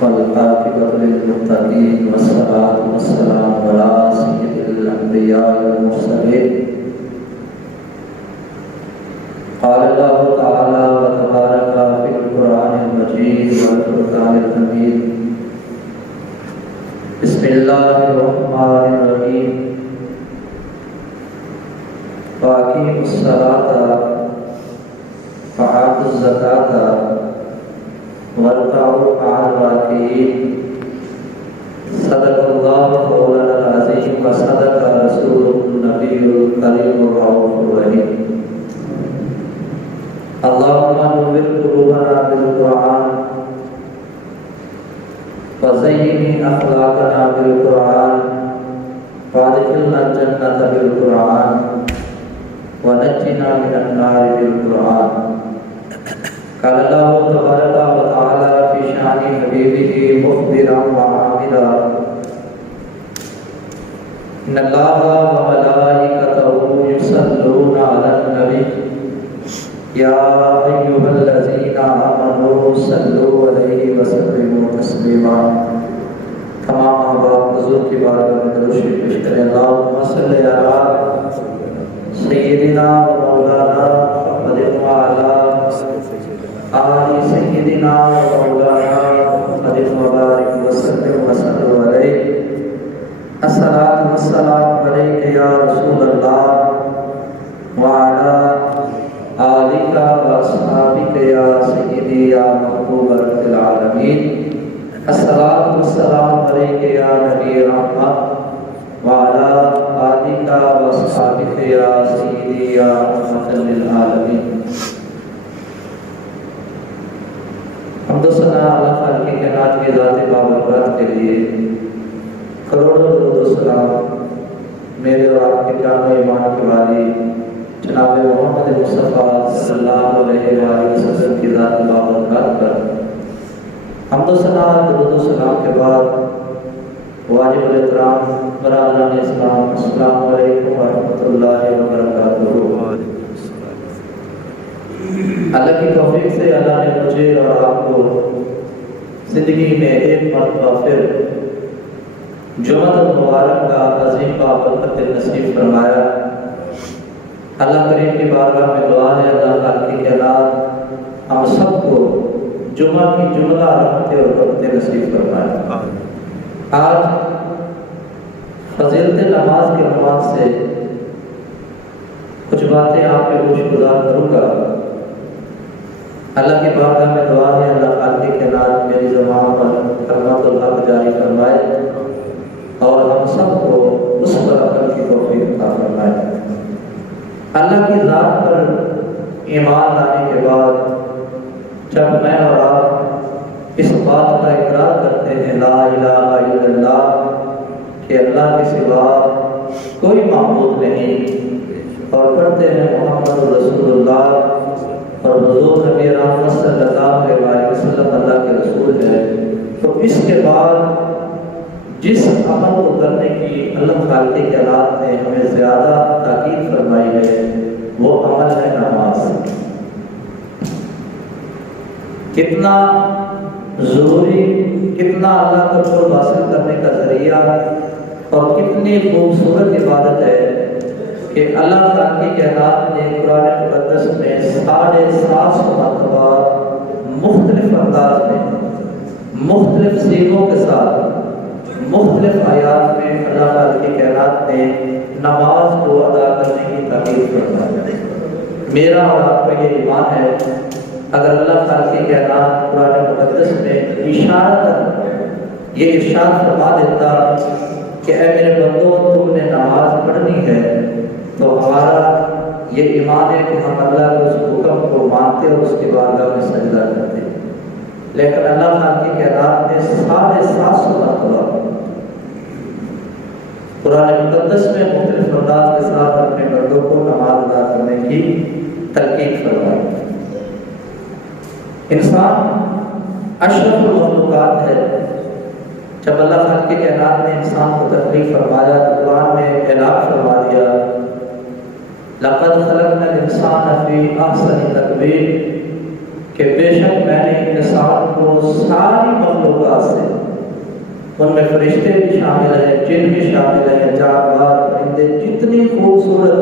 والعاقبة للمتقين والصلاة والسلام على سيد الأنبياء والمرسلين. قال الله تعالى وتبارك في القرآن المجيد والفرقان الحميد. بسم الله الرحمن الرحيم. وأقيموا الصلاة وآتوا الزكاة واركعوا مع الراكعين. صدق الله مولانا العظيم وصدق رسوله النبي الكريم الرؤوف الرحيم. اللهم نور قلوبنا بالقرآن وزين أخلاقنا بالقرآن وادخلنا الجنة بالقرآن ونجنا من النار بالقرآن. قال الله تبارك وتعالى في شان حبيبه مخبرا وعاملا: إن الله وملائكته يصلون على النبي يا أيها الذين آمنوا صلوا عليه وسلموا تسليما. تمام احباب حضور کی بارگاہ میں درود شریف پیش کریں. اللهم صل على سيدنا ومولانا محمد وعلى آل سيدنا ومولانا محمد وبارك وسلم وسلم عليه. الصلاة والسلام عليك يا رسول الله وعلى آلك وأصحابك يا سيدي يا محبوب رب العالمين. الصلاة والسلام عليك يا نبي رحمة وعلى آلك وأصحابك يا سيدي يا رحمة للعالمين. حمد و ثنا اللہ خالق کائنات کی ذات بابرکات کے لیے کروڑوں درود و سلام میرے اور آپ کے جان و ایمان کے والی جناب محمد مصطفیٰ صلی اللہ علیہ وآلہ وسلم کی ذات بابرکات پر. حمد و ثنا درود و سلام کے بعد واجب الاحترام برادران اسلام، السلام علیکم ورحمۃ اللہ وبرکاتہ. اللہ کی توفیق سے اللہ نے مجھے اور آپ کو زندگی میں ایک مرتبہ پھر جمعہ المبارک کا عظیم بابرکت نصیب فرمایا. اللہ کریم کی بارگاہ میں دعا ہے اللہ خالق کائنات ہم سب کو جمعہ کی جملہ رحمتیں اور برکتیں نصیب فرمائے. آج فضیلت نماز کے عنوان سے کچھ باتیں آپ کے گوش گزار کروں گا. اللہ کی بارگاہ میں دعا ہے اللہ خالق کائنات میری زبان پر کلمۃ الحق جاری فرمائے اور ہم سب کو اس پر عمل کی توفیق عطا فرمائے. اللہ کی ذات پر ایمان لانے کے بعد جب میں اور آپ اس بات کا اقرار کرتے ہیں لا الہ الا اللہ کہ اللہ کے سوا کوئی معبود نہیں، اور پڑھتے ہیں محمد رسول اللہ اور حضور نبی رحمت صلی اللہ علیہ وسلم اللہ کے رسول ہے، تو اس کے بعد جس عمل کو کرنے کی اللہ خالق کائنات نے ہمیں زیادہ تاکید فرمائی ہے وہ عمل ہے نماز. کتنا ضروری، کتنا اللہ کا قرب حاصل کرنے کا ذریعہ اور کتنی خوبصورت عبادت ہے کہ اللہ خالق کائنات نے قرآن مقدس میں 750 مرتبہ مختلف انداز میں مختلف صیغوں کے ساتھ مختلف آیات میں اللہ خالق کائنات نے نماز کو ادا کرنے کی تاکید فرمائی. میرا اور آپ کا یہ ایمان ہے اگر اللہ خالق کائنات قرآن مقدس میں اشارتاً یہ ارشاد فرما دیتا کہ اے میرے بندو تم نے نماز پڑھنی ہے، تو ہمارا یہ ایمان ہے کہ ہم اللہ کے اس حکم کو مانتے اور اس کی بارگاہ میں سجدہ کرتے. لیکن اللہ خالق کائنات نے 750 مرتبہ قرآن مقدس میں مختلف انداز کے ساتھ اپنے بندوں کو نماز ادا کرنے کی تلقین فرمائی. انسان اشرف المخلوقات ہے. جب اللہ خالق کائنات نے انسان کو تخلیق فرمایا تو قرآن میں اعلان فرما دیا لقد خلقنا الانسان فی احسن تقویم کہ بے شک میں نے انسان کو ان میں فرشتے بھی شامل ہیں، جن بھی شامل ہیں، جانور، پرندے، جتنی خوبصورت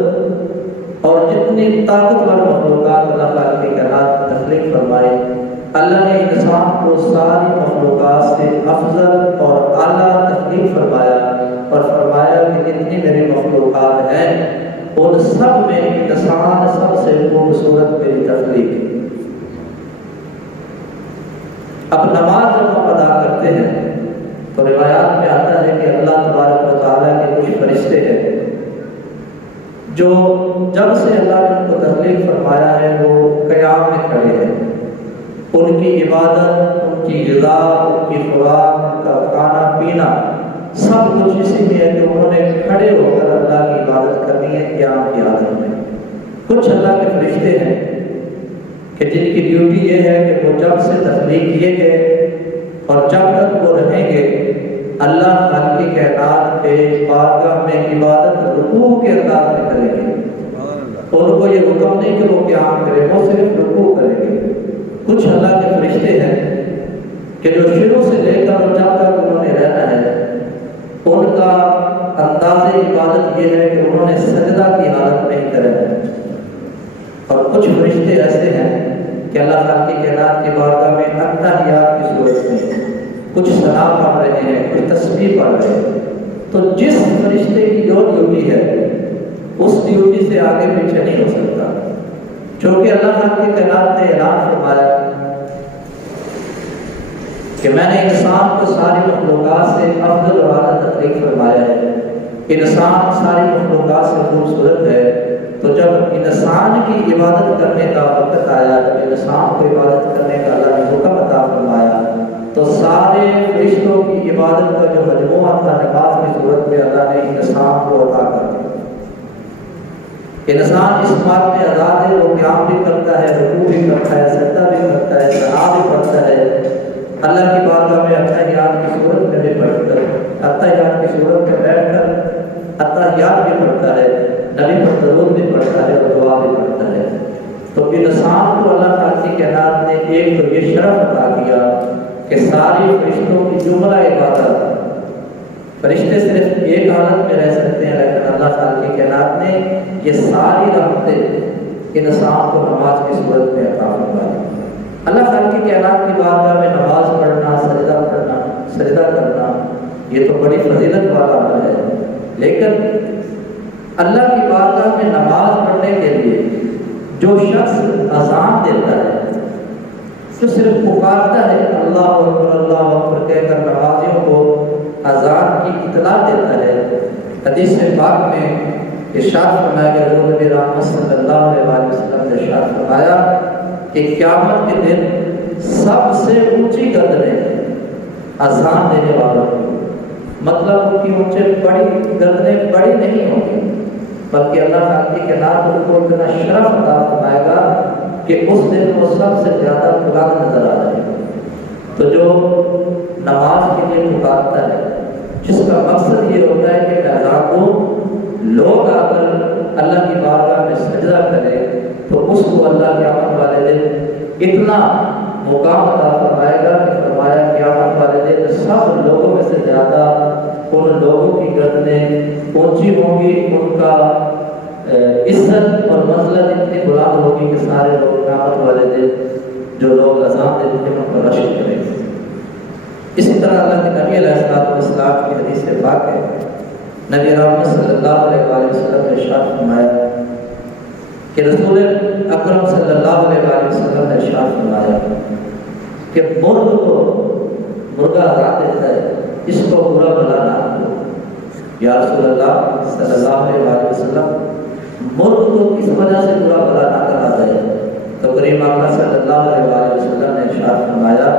اور جتنی طاقتور مخلوقات اللہ تعالیٰ کی کائنات میں تخلیق فرمائی، اللہ نے انسان کو ساری مخلوقات سے افضل اور اعلیٰ تخلیق فرمایا اور فرمایا کہ جتنی میری مخلوقات ہیں ان سب میں انسان سب سے خوبصورت میری تخلیق ہے۔ اب نماز جب ہم ادا کرتے ہیں تو روایات میں آتا ہے کہ اللہ تبارک و تعالیٰ کے کچھ فرشتے ہیں جو جب سے اللہ نے ان کو تخلیق فرمایا ہے وہ قیام میں کھڑے ہیں، ان کی عبادت، ان کی غذا، ان کی خوراک، ان کا کھانا پینا سب کچھ اسی میں ہے کہ انہوں نے کھڑے ہو کر اللہ کی عبادت کرنی ہے قیام کی حالت میں۔ کچھ اللہ کے فرشتے ہیں کہ جن کی ڈیوٹی یہ ہے کہ وہ جب سے تخلیق کیے گئے اور جب تک وہ رہیں گے اللہ خالق کائنات کے بارگاہ میں عبادت رکوع کے انداز میں کریں گے۔ ان کو یہ حکم نہیں کہ وہ قیام کریں، وہ صرف رکوع کریں گے۔ کچھ اللہ کے فرشتے ہیں کہ جو شروع سے لے کر جب تک انہوں نے رہنا ہے ان کا انداز عبادت یہ ہے کہ انہوں نے سجدہ کی حالت میں ہی کرنا ہے۔ اور کچھ فرشتے ایسے ہیں کہ اللہ تعالیٰ کی کائنات کی بارگاہ میں اتحیات کی صورت میں کچھ ثنا پڑھ رہے ہیں، کچھ تسبیح پڑھ رہے ہیں۔ تو جس فرشتے کی جو ڈیوٹی ہے اس ڈیوٹی سے آگے پیچھے نہیں ہو سکتا، چونکہ اللہ تعالیٰ کی کائنات نے اعلان فرمایا کہ میں نے انسان کو ساری مخلوقات سے افضل اور اعلیٰ تخلیق فرمایا ہے۔ انسان ساری مخلوقات سے خوبصورت ہے، تو جب انسان کی عبادت کرنے کا وقت آیا، جب انسان کو عبادت کرنے کا اللہ نے حکم عطا فرمایا تو سارے فرشتوں کی عبادت کا جو مجموعہ تھا نماز کی صورت میں اللہ نے انسان کو عطا کر دیا۔ انسان اس بات میں آزاد ہے، وہ قیام بھی کرتا ہے، رکوع بھی کرتا ہے، سجدہ بھی کرتا ہے، ثنا بھی پڑھتا ہے، اللہ کی بارگاہ میں اتحیات کی صورت میں بھی بیٹھ کر، اتحیات کی صورت میں بیٹھ کر اتحیات بھی پڑھتا ہے، نبی پر درود بھی پڑھتا ہے اور دعا بھی کرتا ہے۔ تو انسان کو اللہ تعالیٰ کی کائنات نے ایک تو یہ شرف عطا کیا کہ ساری فرشتوں کی جملہ عبادت، فرشتے صرف ایک حالت میں رہ سکتے ہیں لیکن اللہ تعالیٰ کی کائنات نے یہ ساری رحمتیں انسان کو نماز کی صورت میں عطا فرمائی۔ اللہ تعالیٰ کی کائنات کی بارگاہ میں نماز پڑھنا، سجدہ کرنا یہ تو بڑی فضیلت والا عمل ہے، لیکن اللہ کی بارگاہ میں نماز پڑھنے کے لیے جو شخص اذان دیتا ہے، جو صرف پکارتا ہے اللہ اکبر کہہ کر نمازیوں کو اذان کی اطلاع دیتا ہے، حدیث پاک میں ارشاد فرمایا کہ حضور نبی رحمت صلی اللہ علیہ وسلم نے ارشاد فرمایا کہ قیامت کے دن سب سے اونچی گردنیں اذان دینے والوں کی، مطلب ان کی اونچے بڑی گردنیں بڑی نہیں ہوں گی بلکہ اللہ تعالیٰ کی کائنات ان کو اتنا شرف عطا فرمائے گا کہ اس دن وہ سب سے زیادہ بلند نظر آ رہے ہیں۔ تو جو نماز کے لیے پکارتا ہے، جس کا مقصد یہ ہوتا ہے کہ پیدا کو لوگ آ کر اللہ کی بارگاہ میں سجدہ کریں تو اس کو اللہ قیامت والے دن اتنا مقام عطا فرمائے گا کہ فرمایا قیامت والے دن سب لوگوں میں سے زیادہ ان لوگوں کی گردنیں اونچی ہوں گی، ان کا عزت اور منزلت اتنی بلند ہوگی کہ سارے لوگ قیامت والے دن جو لوگ اذان دیتے ہیں ان کو رشک کریں گے۔ اسی طرح اللہ کے نبی علیہ السلام کی حدیث سے پاک ہے، نبی رحمت صلی اللہ علیہ وسلم نے ارشاد فرمایا کہ رسول اکرم صلی اللہ علیہ وسلم نے ارشاد فرمایا کہ مرغا آزاد دیتا ہے، اس کو برا بھلا نہ کہو۔ یا رسول اللہ صلی اللہ علیہ وسلم مرغ کو کس وجہ سے برا بھلا نہ کہا جائے؟ تو کریم آقا صلی اللہ علیہ وسلم نے ارشاد فرمایا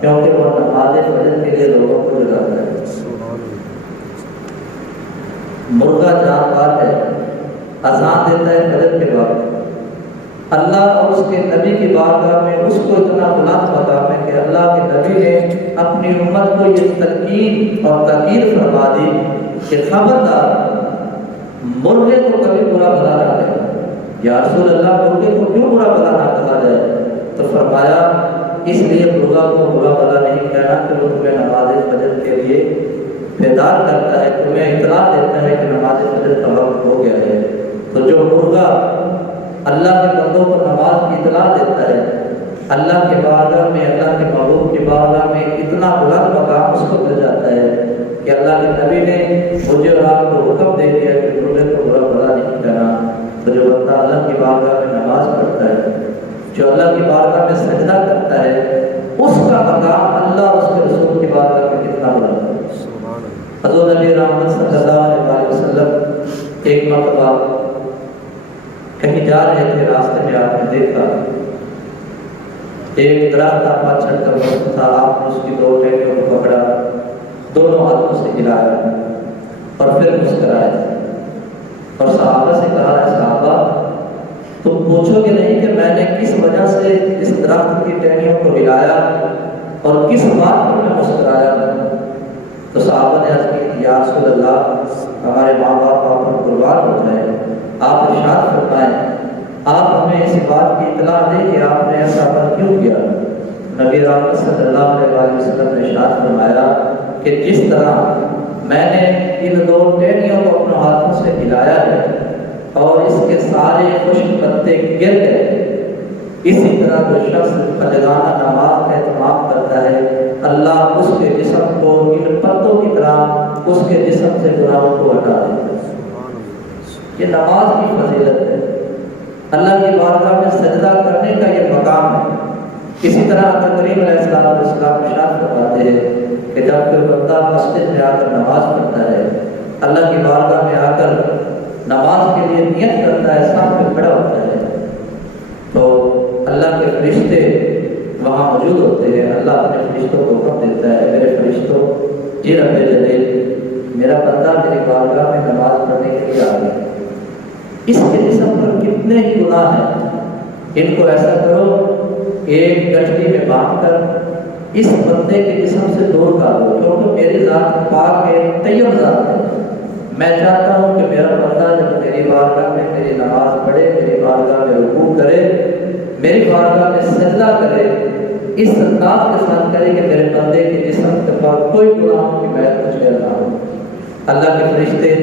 کیونکہ وہ نماز فجر کے لیے لوگوں کو جگاتا ہے۔ مرغا جانور ہے، اذان دیتا ہے فجر کے وقت، اللہ اور اس کے نبی کی بارگاہ میں اس کو اتنا بلند مقام ہے کہ اللہ کے نبی نے اپنی امت کو یہ تلقین اور تاکید فرما دی کہ خبردار مرغے کو کبھی برا بھلا نہ کہے۔ یا رسول اللہ مرغے کو کیوں برا بھلا نہ کہا جائے؟ تو فرمایا اس لیے مرغا کو برا بھلا نہیں کہنا کہ وہ تمہیں نماز فجر کے لیے بیدار کرتا ہے، تمہیں اطلاع دیتا ہے کہ نماز فجر کا وقت ہو گیا ہے۔ تو جو مرغا اللہ کے بندوں کو نماز کی اطلاع دیتا ہے، اللہ کے بارگاہ میں، اللہ کے محبوب کی بارگاہ میں اتنا بلند مقام اس کو مل جاتا ہے کہ اللہ کے نبی نے مجھے اور آپ کو حکم دے دیا کہ مرغے کو برا بھلا نہیں کہنا۔ تو جو بندہ اللہ کی بارگاہ میں نماز پڑھتا ہے، جو اللہ کی بارگاہ میں سجدہ کرتا ہے، اس کا مقام اللہ اور اس کے رسول کی بارگاہ میں کتنا بلند ہے۔ حضور نبی رحمت صلی اللہ علیہ وسلم ایک مرتبہ کہیں جا رہے تھے، راستے میں آپ نے دیکھا ایک درخت کا پتجھڑ کا موسم تھا، آپ نے اس کی دو ٹہنیوں کو پکڑا، دونوں ہاتھوں سے ہلایا اور پھر مسکرائے اور صحابہ سے کہا، اے صحابہ تم پوچھو گے نہیں کہ میں نے کس وجہ سے اس درخت کی ٹہنیوں کو ہلایا اور کس بات پر میں مسکرایا؟ تو صحابہ نے عرض کی، یا رسول اللہ ہمارے ماں باپ آپ پر قربان ہو جائے، آپ ارشاد فرمائیں، آپ ہمیں اس بات کی اطلاع دیں کہ آپ نے ایسا عمل کیوں کیا؟ نبی رحمت صلی اللہ علیہ وسلم نے ارشاد فرمایا کہ جس طرح میں نے ان دو ٹہنیوں کو اپنے ہاتھوں سے ہلایا ہے اور اس کے سارے خشک پتے گر گئے، اسی طرح جو شخص فجرانہ نماز کا اہتمام کرتا ہے، اللہ اس کے جسم کو ان پتوں کی طرح اس کے جسم سے گناہوں کو ہٹا دیتا ہے۔ یہ نماز کی فضیلت ہے، اللہ کی بارگاہ میں سجدہ کرنے کا یہ مقام ہے۔ اسی طرح حضرت کریم علیہ السلام ارشاد فرماتے ہیں کہ جب کوئی بندہ مسجد میں آ کر نماز پڑھتا ہے، اللہ کی بارگاہ میں آ کر نماز کے لیے نیت کرتا ہے، صف میں کھڑا ہوتا ہے، تو اللہ کے فرشتے وہاں موجود ہوتے ہیں۔ اللہ اپنے فرشتوں کو حکم دیتا ہے، میرے فرشتوں، جی رب جلیل، میرا بندہ میری بارگاہ میں نماز پڑھنے کے لیے آ گیا، اس کے جسم پر کتنے ہی گناہ ہیں، ان کو ایسا کرو ایک گٹھلی میں باندھ کر اس بندے کے جسم سے دور کر دو، کیونکہ میری ذات پاک ہے، طیب ذات ہے۔ میں چاہتا ہوں کہ میرا بندہ جب میری بارگاہ میں میری نماز پڑھے، میری بارگاہ میں رکوع کرے، میری بارگاہ میں سجدہ کرے، اس انداز کے ساتھ کرے کہ میرے بندے کے جسم کے پر کوئی گناہ کی محنت مجھے نہ ہو۔ اللہ کے فرشتے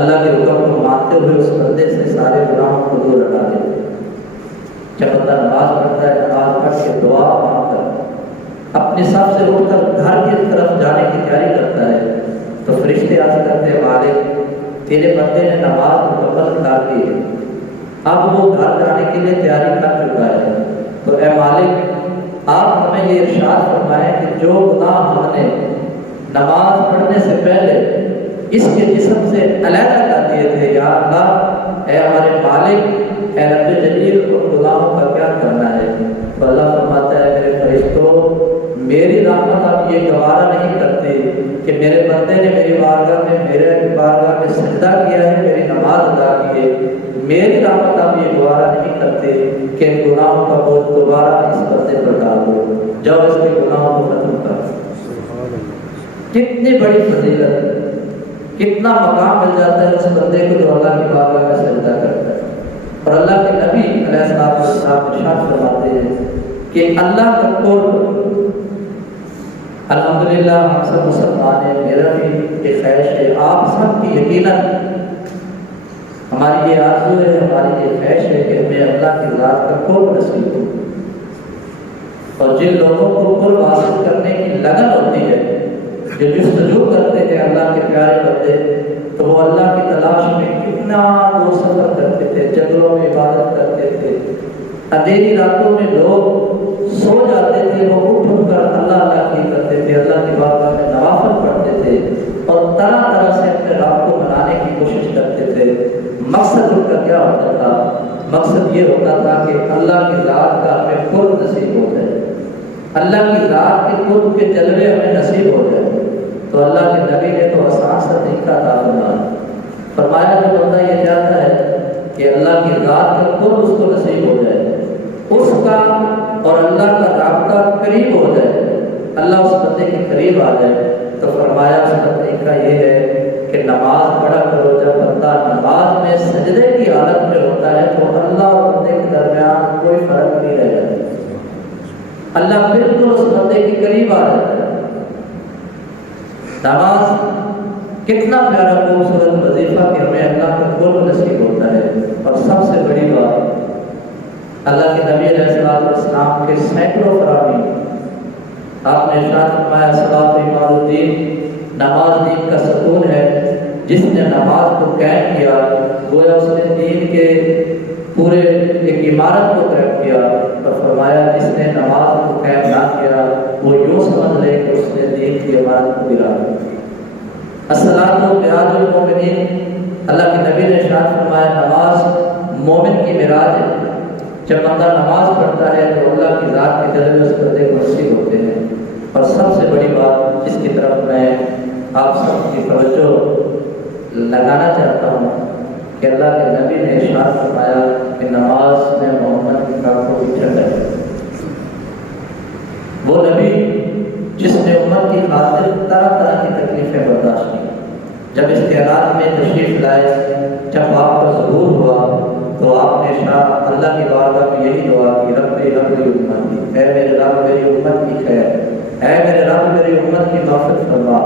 اللہ کے حکم کو مانتے ہوئے اس بندے سے سارے گناہوں کو دور ہٹا دیتے ہیں۔ جب بندہ نماز پڑھتا ہے، نماز پڑھ کے دعا مانگ کر اپنی صف سے اٹھ کر گھر کی طرف جانے کی تیاری کرتا ہے، تو فرشتے عرض کرتے ہیں، مالک تیرے بندے نے نماز مکمل کر دی ہے، اب وہ گھر جانے کے لیے تیاری کر چکا ہے، تو اے مالک آپ ہمیں یہ ارشاد فرمائیں کہ جو گناہ ہم نے نماز پڑھنے سے پہلے اس کے جسم سے علیحدہ کر دیے تھے، یا اللہ اے ہمارے مالک، اے رب جلیل، ان گناہوں کا کیا کرنا ہے؟ تو اللہ فرماتا ہے، میرے فرشتوں، میری رحمت اب یہ گوارا نہیں کرتے کہ میرے بندے نے میری بارگاہ میں سجدہ کیا ہے، میری نماز ادا کی ہے، میری رحمت اب یہ گوارا نہیں کرتے کہ ان گناہوں کا بوجھ دوبارہ اس بندے پر ڈال دو، جب اس کے گناہوں کو ختم کر۔ کتنی بڑی فضیلت، کتنا مقام مل جاتا ہے اس بندے کو جو اللہ کی بارگاہ میں سجدہ کرتا ہے۔ اور اللہ کے نبی علیہ السلام ارشاد فرماتے ہیں کہ اللہ کا قرب، الحمدللہ ہم سب مسلمان ہیں، میرا بھی ایک خواہش ہے، آپ سب کی یقیناً ہماری یہ آرزو ہے، ہماری یہ خواہش ہے کہ ہمیں اللہ کی ذات کا قرب نصیب ہو، اور جن لوگوں کو قرب حاصل کرنے کی لگن ہوتی ہے، جو جستجو کرتے ہیں اللہ کے پیارے بندے، تو وہ اللہ کی تلاش میں کتنا دور سفر کرتے تھے، جنگلوں میں عبادت کرتے تھے، اندھیری راتوں میں لوگ سو جاتے تھے، وہ اٹھ کر اللہ کی کرتے تھے، اللہ کی بارگاہ میں نوافل پڑھتے تھے اور طرح طرح سے اپنے رب کو منانے کی کوشش کرتے تھے۔ مقصد ان کا کیا ہوتا تھا؟ مقصد یہ ہوتا تھا کہ اللہ کی ذات کا ہمیں قرب نصیب ہو جائے، اللہ کی ذات کے قرب کے جلوے ہمیں نصیب ہو جائے۔ تو اللہ کے نبی نے تو آسان سا طریقہ تھا، فرمایا جو بندہ یہ چاہتا ہے کہ اللہ کی ذات کا قرب اس کو نصیب ہو جائے، اس کا اور اللہ کا رابطہ قریب ہو جائے، اللہ اس بندے کے قریب آ جائے، تو فرمایا اس کا طریقہ یہ ہے کہ نماز پڑھا کرو۔ جب بندہ نماز میں سجدے کی حالت میں ہوتا ہے تو اللہ اور بندے کے درمیان کوئی فرق نہیں رہ جاتا، اللہ بالکل اس بندے کے قریب آ جاتا ہے۔ نماز کتنا پیارا خوبصورت وظیفہ کہ ہمیں اللہ کا قرب نصیب ہوتا ہے۔ اور سب سے بڑی بات، اللہ کے نبی علیہ السلام کے سینکڑوں فرامین، آپ نے ارشاد فرمایا صلاۃ عماد الدین، نماز دین کا ستون ہے، جس نے نماز کو قائم کیا گویا اس نے دین کے پورے ایک عمارت کو قائم کیا، اور فرمایا جس نے نماز کو قائم نہ کیا وہ یوں سمجھ لے کہ اس نے دین کی عمارت کو گرا دیا۔ الصلاۃ معراج المومنین، اللہ کے نبی نے ارشاد فرمایا نماز مومن کی معراج ہے۔ جب بندہ نماز پڑھتا ہے تو اللہ کی ذات کے جلوے اس بندے کو نصیب ہوتے ہیں۔ اور سب سے بڑی بات جس کی طرف میں آپ سب کی توجہ لگانا چاہتا ہوں کہ اللہ کے نبی نے ارشاد فرمایا کہ نماز میں محمد کی کافوں کی چھٹ ہے۔ وہ نبی جس نے امت کی خاطر طرح طرح کی تکلیفیں برداشت کی، جب استعراض میں تشریف لائے، جب آپ کا ظہور ہوا تو آپ نے اللہ کی بارگاہ میں یہی دعا کی، رب امت، اے میرے رب میری امت کی خیر، اے میرے رب میری امت کی مغفرت فرما۔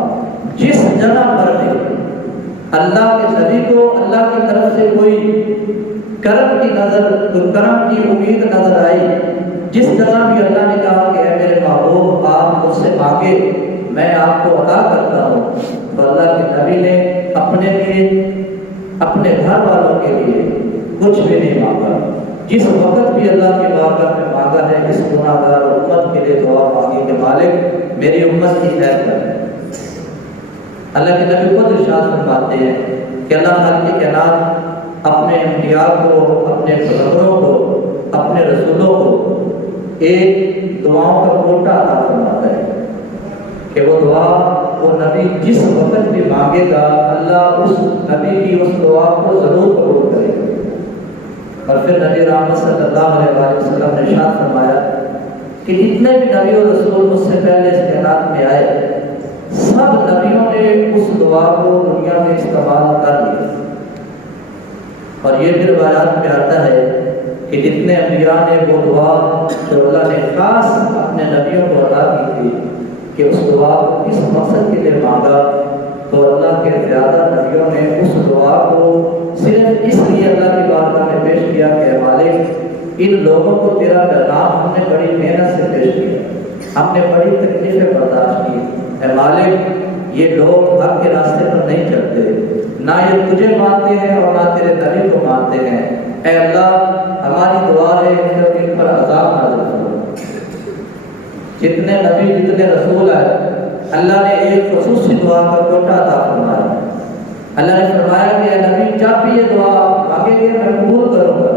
جس جگہ پر بھی اللہ کے نبی کو اللہ کی طرف سے کوئی کرم کی امید نظر آئی، جس جگہ بھی اللہ نے کہا کہ اے میرے محبوب آپ مجھ سے مانگے میں آپ کو عطا کرتا ہوں، تو اللہ کے نبی نے اپنے لیے اپنے گھر والوں کے لیے کچھ بھی نہیں مانگا۔ جس وقت بھی اللہ کی بارگاہ میں مانگا ہے اس گناہ گار امت کے لیے دعا مانگی کہ مالک میری امت کی خیر کر۔ اللہ کے نبی خود ارشاد فرماتے ہیں کہ اللہ خالق کائنات اپنے انبیاء کو، اپنے پیغمبروں کو، اپنے رسولوں کو ایک دعاؤں کا کوٹا عطا فرماتا ہے کہ وہ دعا وہ نبی جس وقت بھی مانگے گا اللہ اس نبی کی اس دعا کو ضرور قبول کرے گا۔ اور پھر نبی رحمت صلی اللہ علیہ وسلم نے ارشاد فرمایا کہ جتنے بھی نبی اور رسول مجھ سے پہلے اس کائنات میں آئے سب نبیوں نے اس دعا کو دنیا میں استعمال کر لیا۔ اور یہ بھی روایات میں آتا ہے کہ جتنے انبیاء نے وہ دعا جو اللہ نے خاص اپنے نبیوں کو عطا کی تھی کہ اس دعا کو کس مقصد کے لیے مانگا، تو اللہ کے زیادہ نبیوں نے اس دعا کو صرف اس لیے اللہ کی بارگاہ میں پیش کیا کہ مالک ان لوگوں کو تیرا پیغام ہم نے بڑی محنت سے پیش کیا، ہم نے بڑی تکلیفیں برداشت کی، اے مالک یہ لوگ حق کے راستے پر نہیں چلتے، نہ یہ تجھے مانتے ہیں اور نہ تیرے نبی کو مانتے ہیں، اے اللہ ہماری دعا ہے کہ ان پر عذاب نازل کرو۔ جتنے نبی جتنے رسول آئے اللہ نے ایک خصوصی دعا کا کوٹا عطا فرمایا۔ اللہ نے فرمایا کہ اے نبی جب بھی یہ دعا مانگیں گے میں قبول کروں گا۔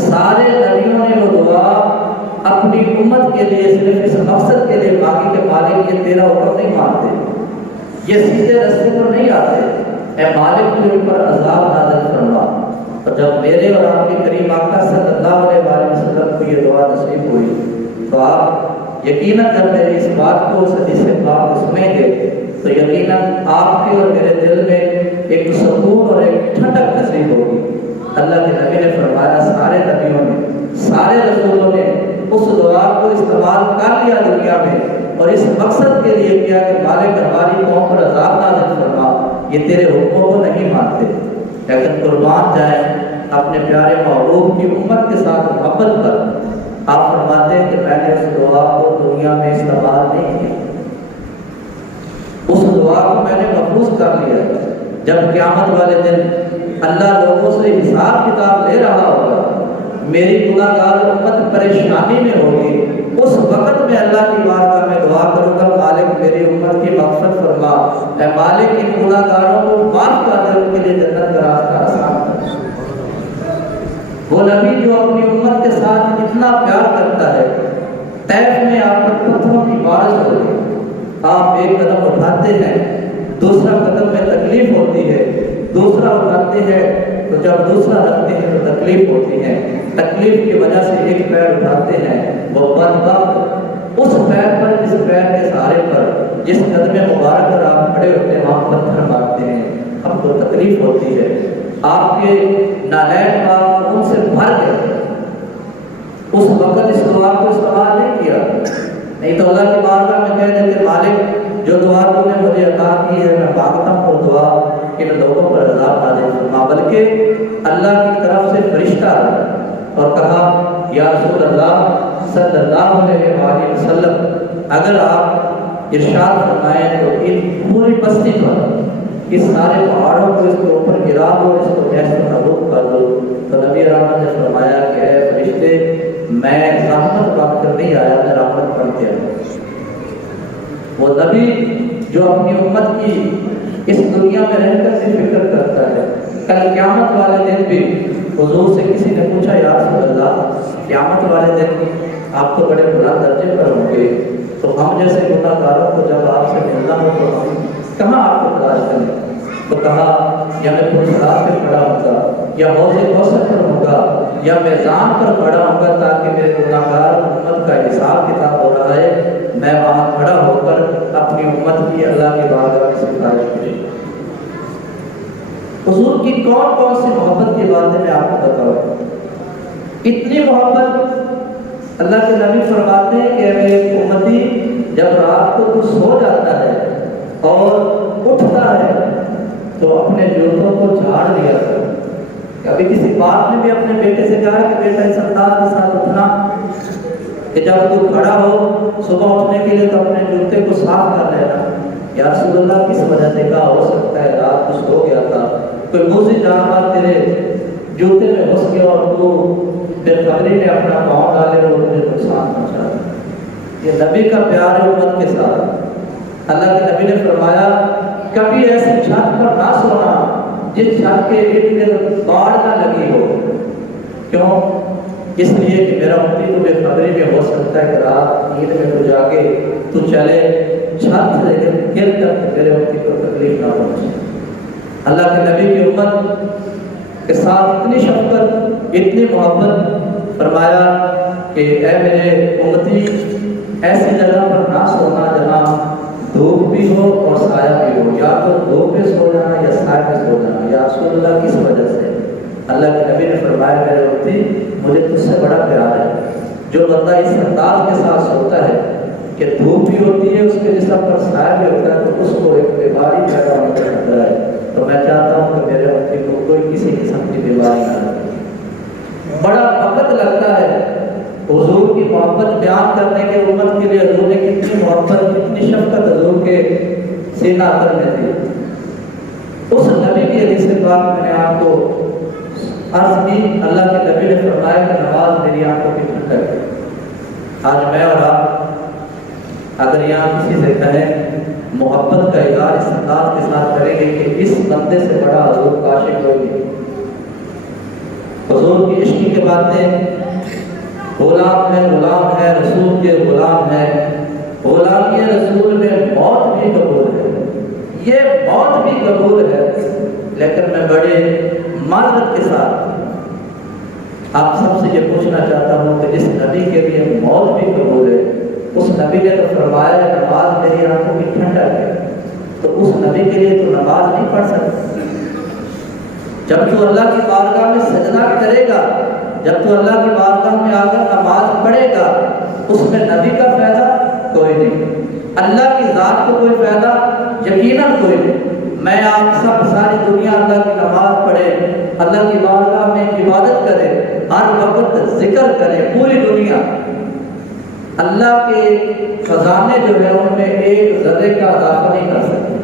سارے نبیوں نے وہ دعا اپنی امت کے لیے صرف اس مقصد کے لیے مانگی کہ مالک یہ تیرا حکم نہیں مانتے، یہ سیدھے راستے پر نہیں آتے، اے مالک تو ان پر عذاب نازل فرما۔ اور جب میرے اور آپ کے کریم آقا صلی اللہ علیہ وسلم کو یہ دعا نصیب ہوئی تو آپ یقیناً جب میری اس بات کو اس حدیث پاک کو سنیں گے تو یقیناً آپ کے اور میرے دل میں ایک سکون اور ایک ٹھنڈک نصیب ہوگی۔ اللہ کے نبی نے فرمایا سارے نبیوں نے سارے رسولوں نے اس دعا کو استعمال کر لیا دنیا میں اور اس مقصد کے لیے کیا کہ مالک ہماری قوم پر عذاب نازل فرما، یہ تیرے حکموں کو نہیں مانتے۔ لیکن قربان جائیں اپنے پیارے محبوب کی امت کے ساتھ محبت پر، آپ فرماتے ہیں کہ میں نے اس دعا کو دنیا میں استعمال نہیں کیا، اس دعا کو میں نے محفوظ کر لیا۔ جب قیامت والے دن اللہ لوگوں سے حساب کتاب لے رہا ہوگا، میری گناہ گار امت پریشانی میں ہوگی، اس وقت میں اللہ کی بارگاہ میں دعا کروں گا مالک میری امت کی مغفرت فرما، اے مالک ان گناہ گاروں کو معاف کر دے، ان کے لیے جنت کا راستہ آسان کر۔ وہ نبی جو اپنی امت کے ساتھ اتنا پیار کرتا ہے، طیف میں آپ پر پتھروں کی بارش ہو گئی، آپ ایک قدم اٹھاتے ہیں دوسرا قدم میں تکلیف ہوتی ہے، دوسرا اٹھاتے ہیں تو جب دوسرا رکھتے ہیں تو تکلیف ہوتی ہے، تکلیف کی وجہ سے ایک پیر اٹھاتے ہیں، وہ بدبخت اس پیر پر جس پیر کے سہارے پر جس قدم مبارک پر آپ کھڑے ہوتے ہیں وہاں پتھر مارتے ہیں، ہم کو تکلیف ہوتی ہے۔ آپ کے نالائق آپ ان سے بھر گئے، اس وقت اس دعا کو استعمال نہیں کیا، نہیں تو اللہ کی بارگاہ میں کہہ دیتے مالک جو دعا تو نے مجھے عطا کی ہے میں مانگتا ہوں وہ دعا ان لوگوں پر عذاب نازل فرما، بلکہ اللہ کی طرف سے فرشتہ آیا اور کہا یا رسول اللہ صلی اللہ علیہ وآلہ وسلم اگر آپ ارشاد فرمائیں تو ان پوری بستی پر اس سارے پہاڑوں کو اس کے اوپر گرا دو، اس کو نیست و نابود کر دو۔ تو نبی رحمت نے فرمایا کہ اے فرشتے میں رحمت بن کر نہیں آیا، میں رحمت بن کے آیا۔ وہ نبی جو اپنی امت کی اس دنیا میں رہ کر سے فکر کرتا ہے، کل قیامت والے دن بھی حضور سے کسی نے پوچھا یا رسول اللہ قیامت والے دن آپ تو بڑے بلند درجے پر ہوں گے، تو ہم جیسے گناہ گاروں کو جب آپ سے ملنا ہو تو ہم کہاں آپ کو تلاش کریں؟ تو کہا یا میں پرسرات پہ کھڑا ہوں گا، یا حوض کوثر پر ہوں گا، یا میزان پر کھڑا ہوں گا، تاکہ میرے گناہ گار امت کا حساب کتاب ہو رہا ہے، میں وہاں کھڑا ہو کر اپنی امت کی اللہ کی بارگاہ میں سفارش کروں۔ حضور کی کون کون سی محبت کی باتیں میں آپ کو بتاؤں؟ اتنی محبت اللہ کے نبی فرماتے ہیں کہ میرے امتی جب رات کو تو سو جاتا ہے اور اٹھتا ہے تو اپنے جوتوں کو جھاڑ دیا کرو۔ کبھی کسی باپ نے بھی اپنے بیٹے سے کہا کہ بیٹا اس انداز کے ساتھ اٹھنا کہ جب تو کھڑا ہو صبح اٹھنے کے لیے تو اپنے جوتے کو صاف کر لینا۔ یا رسول اللہ کس وجہ سے کہا ہو سکتا ہے رات کو سو گیا تھا، کوئی موذی جانور تیرے جوتے میں گھس گیا اور تو بے خبری میں اپنا پاؤں ڈالے اور تجھے نقصان پہنچا۔ یہ نبی کا پیار ہے امت کے ساتھ۔ اللہ کے نبی نے فرمایا کبھی ایسی چھت پر نہ سونا جس چھت کے ارد گرد باڑ نہ لگی ہو۔ کیوں؟ اس لیے کہ میرا امتی تو بے خبری میں ہو سکتا ہے کہ رات نیند میں تو جاگے تو چلے چھت سے گر کر میرے امتی کو تکلیف نہ پہنچے۔ اللہ کے نبی کی امت کے ساتھ اتنی شفقت اتنی محبت، فرمایا کہ اے میرے امتی ایسی جگہ پر نہ سونا جہاں دھوپ بھی ہو اور سایہ بھی ہو، یا تو دھوپ پہ سو جانا یا سایہ پہ سو جانا۔ یا رسول اللہ کس وجہ سے؟ اللہ کے نبی نے فرمایا میرے امتی مجھے تجھ سے بڑا پیار ہے۔ جو بندہ اس انداز کے ساتھ سوتا ہے کہ دھوپ بھی ہوتی ہے اس کے جسم پر سایہ بھی ہوتا ہے تو اس کو ایک بیماری پیدا ہونے کا خطرہ ہے، تو میں چاہتا ہوں کہ میرے امتی کو کوئی کسی قسم کی بیماری نہ لگے۔ بڑا وقت لگتا ہے حضور کی محبت بیان کرنے کے، امت کے لیے حضور نے کتنی محبت کتنی شفقت حضور کے سینہ اندر میں تھی۔ اس نبی کی حدیث پاک میں نے آپ کو عرض کی، اللہ کے نبی نے فرمایا کہ نماز میری آنکھوں کی ٹھنڈک ہے۔ آج میں اور آپ اگر یہاں کسی سے کہیں محبت کا اظہار اس انداز کے ساتھ کریں گے کہ اس بندے سے بڑا حضور کا عاشق کوئی نہیں۔ حضور کی عشق کی باتیں، غلام ہے رسول کے غلام ہے، غلامی رسول میں موت بھی قبول ہے، یہ موت بھی قبول ہے، لیکن میں بڑے معذرت کے ساتھ آپ سب سے یہ پوچھنا چاہتا ہوں کہ جس نبی کے لیے موت بھی قبول ہے، اس نبی نے تو فرمایا نماز میری آنکھوں کی ٹھنڈک ہے، تو اس نبی کے لیے تو نماز نہیں پڑھ سکتا۔ جب تو اللہ کی بارگاہ میں سجدہ کرے گا، جب تو اللہ کی بارگاہ میں آ کر نماز پڑھے گا، اس میں نبی کا فائدہ کوئی نہیں، اللہ کی ذات کو کوئی فائدہ یقیناً کوئی نہیں۔ میں آپ سب ساری دنیا اللہ کی نماز پڑھے، اللہ کی بارگاہ میں عبادت کرے، ہر وقت ذکر کرے، پوری دنیا اللہ کے خزانے جو ہے ان میں ایک ذرے کا اضافہ نہیں کر سکتے۔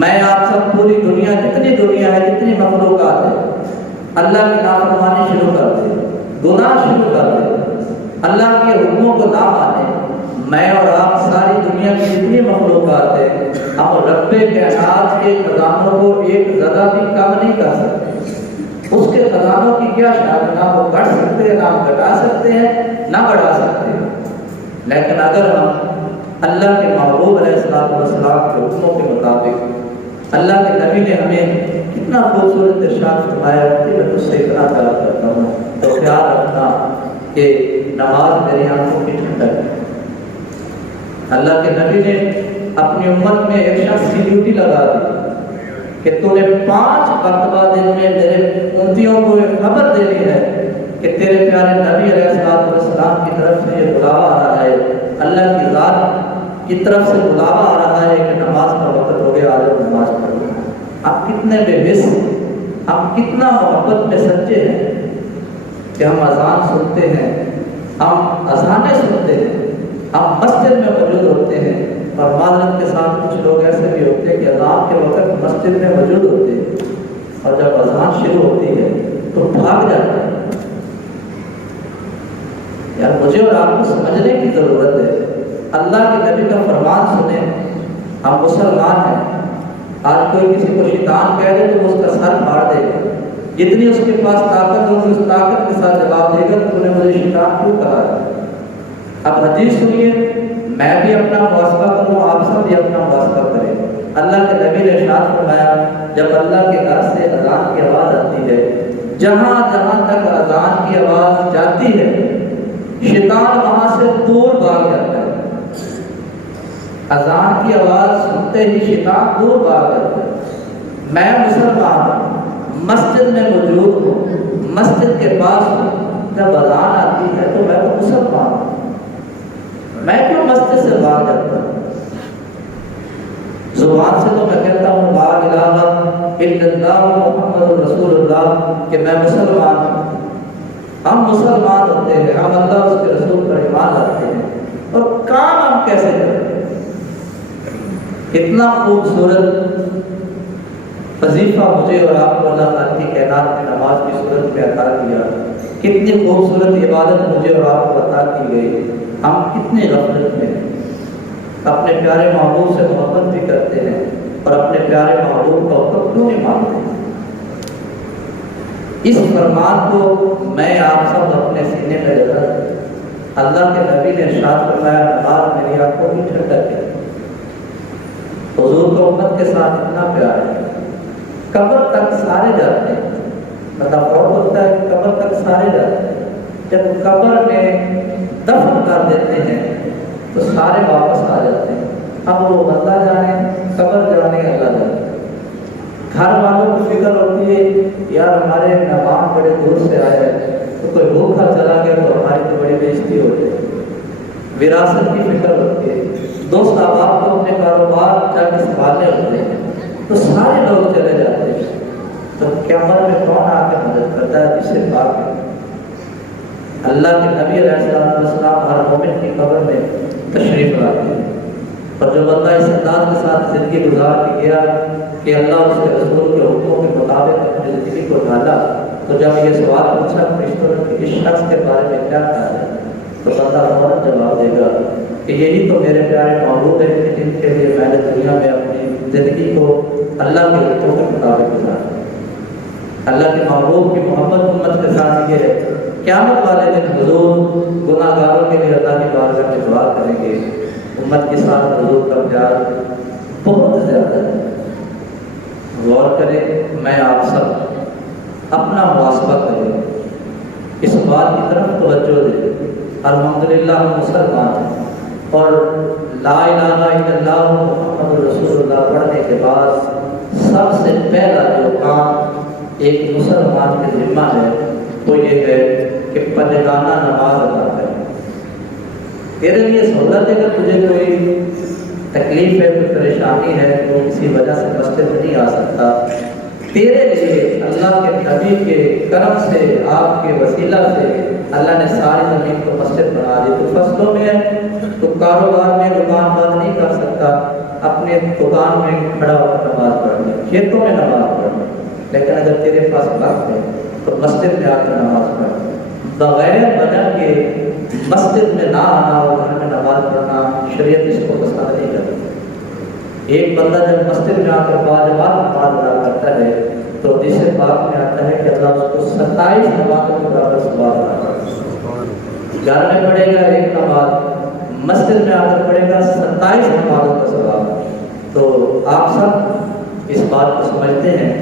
میں آپ سب پوری دنیا جتنی دنیا ہے جتنی مخلوقات ہے اللہ کی نافرمانی شروع کر دے، گناہ شروع کر دے، اللہ کے حکموں کو نہ مانے، میں اور آپ ساری دنیا کی جتنی مخلوقات ہے ہم رب کائنات کے خزانوں کو ایک ذرہ بھی کم نہیں کر سکتے۔ اس کے خزانوں کی کیا شاید نہ وہ گھٹ سکتے ہیں، نہ ہم گھٹا سکتے ہیں، نہ بڑھا سکتے ہیں۔ لیکن اگر ہم اللہ کے محبوب علیہ السلام کے حکموں کے مطابق، اللہ کے نبی نے ہمیں کتنا خوبصورت ارشاد فرمایا کہ میں تجھ سے اتنا پیار کرتا ہوں تو خیال رکھنا کہ نماز میری آنکھوں کی ٹھنڈک ہے۔ اللہ کے نبی نے اپنی امت میں ایک شخص کی ڈیوٹی لگا دی کہ تو نے 5 مرتبہ دن میں میرے امتیوں کو ایک خبر دینی ہے کہ تیرے پیارے نبی علیہ السلام کی طرف سے یہ بلاوا آ رہا ہے، اللہ کی ذات کی طرف سے بلاوا آ رہا ہے کہ نماز کا وقت ہو گیا، آج نماز پڑھو۔ ہم کتنے بے بس، ہم کتنا محبت میں سچے ہیں کہ ہم اذان سنتے ہیں، ہم اذانیں سنتے ہیں، ہم مسجد میں موجود ہوتے ہیں، اور معذرت کے ساتھ کچھ لوگ ایسے بھی ہوتے ہیں کہ اذان کے وقت مسجد میں موجود ہوتے ہیں اور جب اذان شروع ہوتی ہے تو بھاگ جاتے ہیں۔ یار مجھے اور آپ کو سمجھنے کی ضرورت ہے، اللہ کے نبی کا فرمان سنیں۔ ہم مسلمان ہیں، آج کوئی کسی کو شیطان کہہ دے تو وہ اس کا سر پھاڑ دے گا، جتنی اس کے پاس طاقت ہوگی اس طاقت کے ساتھ جواب دے گا تو انہیں مجھے شیطان کیوں کہا ہے۔ اب حدیث سنیے، میں بھی اپنا محاسبہ کروں، آپ سب بھی اپنا محاسبہ کریں۔ اللہ کے نبی نے ارشاد فرمایا، جب اللہ کے گھر سے اذان کی آواز آتی ہے، جہاں جہاں تک اذان کی آواز جاتی ہے شیطان وہاں سے دور بھاگ جاتا ہے۔ اذان کی آواز سنتے ہی شیطان دور بھاگ جاتا ہے۔ میں مسلمان ہوں، مسجد میں موجود ہوں، مسجد کے پاس ہوں، جب اذان آتی ہے تو میں تو مسلمان ہوں، میں کیوں مسجد سے بھاگ جاتا ہوں؟ زبان سے تو میں کہتا ہوں لا الہ الا اللہ محمد رسول اللہ کہ میں مسلمان ہوں۔ ہم مسلمان ہوتے ہیں، ہم اللہ اس کے رسول پر ایمان لاتے ہیں، اور کام ہم کیسے کرتے ہیں؟ اتنا خوبصورت وظیفہ مجھے اور آپ کو اللہ تعالیٰ کی کائنات میں نماز کی صورت میں عطا کیا، کتنی خوبصورت عبادت مجھے اور آپ کو عطا کی گئی، ہم کتنے غفلت میں ہیں۔ اپنے پیارے محبوب سے محبت بھی کرتے ہیں اور اپنے پیارے محبوب کا حکم کیوں نہیں مانتے؟ اس فرمان کو میں آپ سب اپنے سینے میں لگا دیں۔ اللہ کے نبی نے ارشاد فرمایا، نماز میری آنکھوں کی ٹھنڈک ہے۔ حضور کو امت کے ساتھ اتنا پیار ہے، قبر تک سارے جاتے ہیں، مطلب اور ہوتا ہے کہ قبر تک سارے جاتے ہیں، جب قبر میں دفن کر دیتے ہیں تو سارے واپس آ جاتے ہیں۔ اب وہ بندہ جانے، قبر جانے، اللہ جانے۔ گھر والوں کو فکر ہوتی ہے یار ہمارے مہمان بڑے دور سے آئے ہیں، تو کوئی بھوکا چلا گیا تو ہماری تو بڑی بےزتی ہو جائے۔ وراثت کی فکر ہوتی ہے، دوست احباب کو اپنے کاروبار جا کے سنبھالنے ہوتے ہیں تو سارے لوگ چلے جاتے ہیں، تو قیامت میں کون آ کے مدد کرتا ہے؟ جسے پاک ہے اللہ کے نبی علیہ السلام ہر مومن کی قبر میں تشریف لاتے ہیں، اور جو بندہ اس انداز کے ساتھ زندگی گزار کے گیا کہ اللہ اس کے رسول کے حکموں کے مطابق اپنی زندگی کو ڈھالا، تو جب یہ سوال پوچھا فرشتوں نے کہ اس شخص کے بارے میں کیا کہا ہے، تو بندہ فوراً جواب دے گا کہ یہی تو میرے پیارے محبوب ہیں کہ جن کے لیے میں نے دنیا میں اپنی زندگی کو اللہ کے حکموں کے مطابق گزارا۔ اللہ کے محبوب کی محبت امت کے ساتھ یہ ہے، قیامت والے دن حضور گناہ گاروں کے لیے اللہ کی بارگاہ میں دعا کریں گے، امت کے ساتھ حضور کا پیار بہت زیادہ ہے۔ غور کریں، میں آپ سب اپنا محاسبہ کریں، اس بات کی طرف توجہ دیں۔ الحمدللہ ہم مسلمان ہیں، اور لا الہ الا اللہ محمد رسول اللہ پڑھنے کے بعد سب سے پہلا جو کام ایک مسلمان کے ذمہ ہے وہ یہ ہے کہ پنجگانہ نماز ادا کرے۔ تیرے لیے سہولت ہے، اگر تجھے کوئی تکلیف ہے، کوئی پریشانی ہے، تو کسی وجہ سے مسجد نہیں آ سکتا، تیرے لیے اللہ کے نبی کے کرم سے، آپ کے وسیلہ سے اللہ نے ساری زمین کو مسجد بنا دی۔ تو فصلوں میں ہے تو کاروبار میں دکان بند نہیں کر سکتا، اپنے دکان میں کھڑا ہو کر نماز پڑھنی، کھیتوں میں نماز پڑھنی، لیکن اگر تیرے پاس وقت ہے تو مسجد میں آ کر نماز پڑھنا، بغیر وجہ کے مسجد میں نہ آنا اور گھر میں نماز پڑھنا شریعت اس کو پسند نہیں کرتی۔ ایک بندہ جب مسجد میں آ کر باجماعت نماز ادا کرتا ہے تو حدیث پاک میں آتا ہے کہ اللہ اس کو 27 نمازوں کے برابر ثواب عطا کرتا ہے۔ گھر میں پڑھے گا ایک نماز، مسجد میں آ کر پڑھے گا 27 نمازوں کا ثواب۔ تو آپ سب اس بات کو سمجھتے ہیں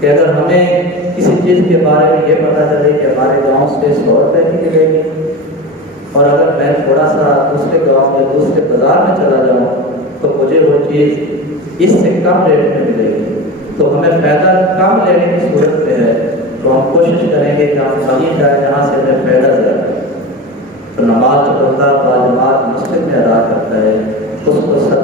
کہ اگر ہمیں کسی چیز کے بارے میں یہ پتہ چلے کہ ہمارے گاؤں سے 100 روپے کی ملے گی، اور اگر میں تھوڑا سا دوسرے گاؤں میں دوسرے بازار میں چلا جاؤں تو مجھے وہ چیز اس سے کم ریٹ میں ملے گی، تو ہمیں فائدہ کم لینے کی صورت میں ہے تو ہم کوشش کریں گے کہ ہم وہیں جائیں جہاں سے ہمیں فائدہ زیادہ ہے۔ تو نماز جو بندہ باجماعت مسجد میں ادا کرتا ہے اس کو